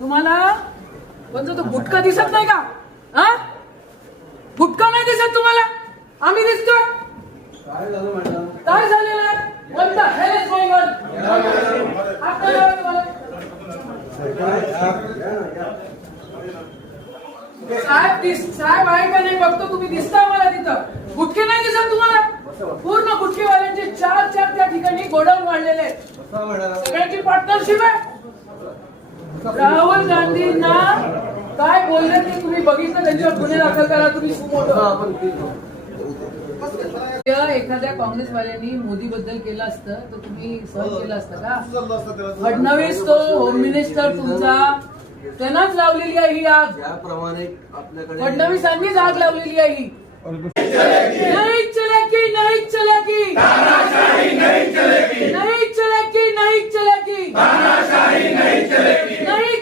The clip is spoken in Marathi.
तुम्हाला कोणता तो गुटखा दिसत नाही का? हा, गुटखा नाही दिसत तुम्हाला? आम्ही दिसतोय. काय झालेलं आहे? कोणता हेल्थ गोईंग साहेब आहे का नाही बघतो. तुम्ही दिसता मला तिथं. गुटखे नाही दिसत तुम्हाला? पूर्ण गुटखेवाल्यांचे चार त्या ठिकाणी गोडाऊन वाढलेले आहेत. सगळ्यांची पार्टनरशिप आहे. राहुल गांधींना काय बोलले ते तुम्ही बघितलं. त्यांच्यावर गुन्हे दाखल करा तुम्ही. एखाद्या काँग्रेसवाल्यांनी मोदी बद्दल केलं असतं तर तुम्ही सहन केलं असतं का? फडणवीस तो होम मिनिस्टर तुमचा, त्यांनाच लावलेली आहे ही आग. त्याप्रमाणे आपल्याकडे फडणवीसांनीच आग लावलेली आहे ही. नहीं चलेगी, नहीं चलेगी, तानाशाही नहीं चलेगी, नहीं चलेगी, नहीं चलेगी, तानाशाही नहीं चलेगी, नहीं